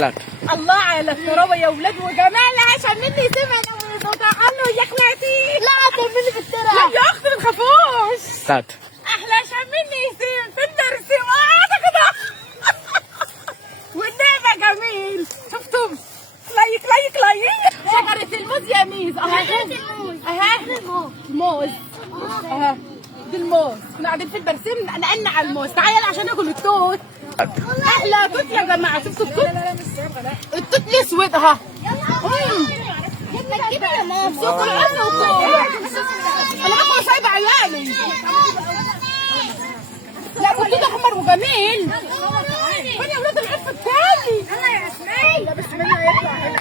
لا. الله على الترابه يا ولاد وجمالها، عشان مني سمع وتعالوا يا اخواتي. لا هتعملي في الترعه. لا يا اختي ما تخافوش. لا. احلى عشان مني يسيم في الدرس كده. والنعمه جميل. شفتم؟ لايك لايك لايك. شجره الموز يا ميز. موز. دي الموز. كنا قاعدين في البرسيم نقلنا على الموز. تعالى عشان ناكل التوت. احلى توت يا جماعه. شفتوا التوت؟ التوت الاسود اهو. جيبي يا ماما. سوق العسل وكل. انا باكل سايبه عيالي. لا والتوت احمر وجميل. فين يا ولاد العرف التاني؟ انا يا اسماعيل. لا بس مني هيطلع هنا.